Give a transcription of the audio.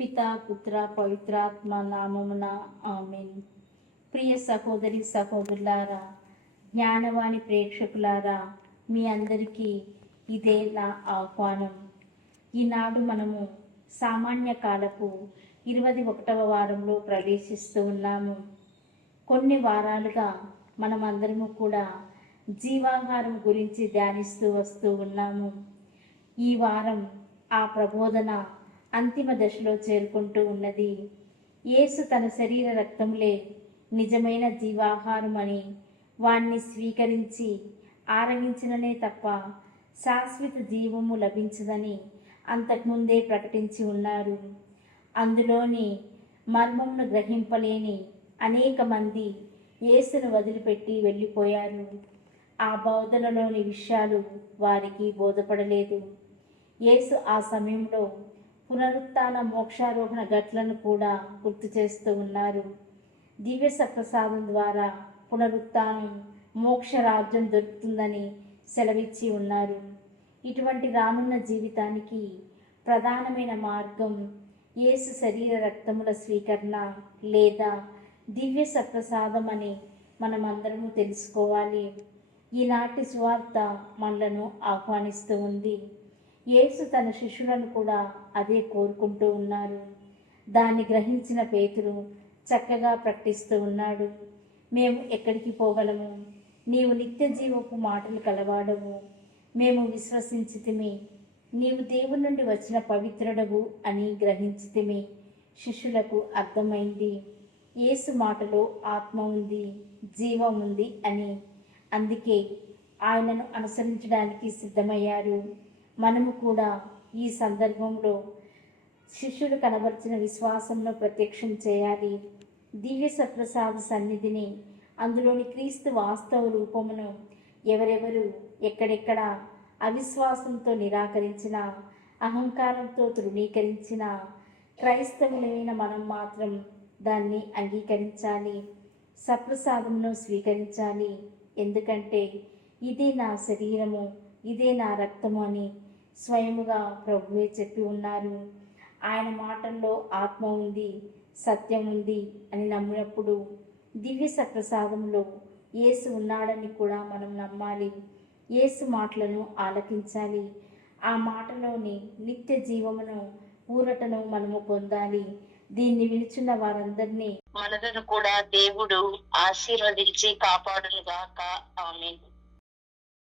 పితా పుత్ర పవిత్రాత్మ నామమున ఆమేన్. ప్రియ సహోదరి సహోదరులారా, జ్ఞానవాణి ప్రేక్షకులారా, మీ అందరికీ ఇదే నా ఆహ్వానం. ఈనాడు మనము సామాన్య కాలపు 21వ వారంలో ప్రవేశిస్తూ ఉన్నాము. కొన్ని వారాలుగా మనమందరము కూడా జీవాహారం గురించి ధ్యానిస్తూ వస్తూ ఉన్నాము. ఈ వారం ఆ ప్రబోధన అంతిమ దశలో చేరుకుంటూ ఉన్నది. యేసు తన శరీర రక్తములే నిజమైన జీవాహారం అని, వాణ్ణి స్వీకరించి ఆరగించిననే తప్ప శాశ్వత జీవము లభించదని అంతకుముందే ప్రకటించి ఉన్నారు. అందులోని మర్మమును గ్రహింపలేని అనేక మంది యేసును వదిలిపెట్టి వెళ్ళిపోయారు. ఆ బోధనలోని విషయాలు వారికి బోధపడలేదు. యేసు ఆ సమయంలో పునరుత్థాన మోక్షారోహణ ఘట్లను కూడా గుర్తు చేస్తూ ఉన్నారు. దివ్య సప్రసాదం ద్వారా పునరుత్థానం, మోక్ష రాజ్యం దొరుకుతుందని సెలవిచ్చి ఉన్నారు. ఇటువంటి రానున్న జీవితానికి ప్రధానమైన మార్గం యేసు శరీర రక్తముల స్వీకరణ లేదా దివ్య సప్రసాదం అని మనమందరము తెలుసుకోవాలి. ఈనాటి సువార్త మనలను ఆహ్వానిస్తూ ఉంది. యేసు తన శిష్యులను కూడా అదే కోరుకుంటూ ఉన్నారు. దాన్ని గ్రహించిన పేతురు చక్కగా ప్రకటిస్తూ ఉన్నాడు. మేము ఎక్కడికి పోగలము? నీవు నిత్య జీవపు మాటలు కలవాడవు. మేము విశ్వసించితిమి. నీవు దేవుని నుండి వచ్చిన పవిత్రుడవు అని గ్రహించితిమి. శిష్యులకు అర్థమైంది, యేసు మాటలో ఆత్మ ఉంది, జీవం ఉంది అని. అందుకే ఆయనను అనుసరించడానికి సిద్ధమయ్యారు. మనము కూడా ఈ సందర్భంలో శిష్యులు కనబరిచిన విశ్వాసంలో ప్రత్యక్షం చేయాలి. దివ్య సప్రసాద సన్నిధిని, అందులోని క్రీస్తు వాస్తవ రూపమును ఎవరెవరు ఎక్కడెక్కడ అవిశ్వాసంతో నిరాకరించిన, అహంకారంతో తృణీకరించిన క్రైస్తవులైన మనం మాత్రం దాన్ని అంగీకరించాలి, సప్రసాదమును స్వీకరించాలి. ఎందుకంటే ఇదే నా శరీరము, ఇదే నా రక్తము అని స్వయముగా ప్రభువే చెప్పి ఉన్నారు. ఆయన మాటల్లో ఆత్మ ఉంది, సత్యం ఉంది అని నమ్మినప్పుడు దివ్య సప్రసాదంలో యేసు ఉన్నాడని కూడా మనం నమ్మాలి. యేసు మాటలను ఆలకించాలి. ఆ మాటలోని నిత్య జీవమును, ఊరటను మనము పొందాలి. దీన్ని విలుచున్న వారందరినీ మనలను కూడా దేవుడు ఆశీర్వదించి కాపాడునుగాక. ఆమేన్.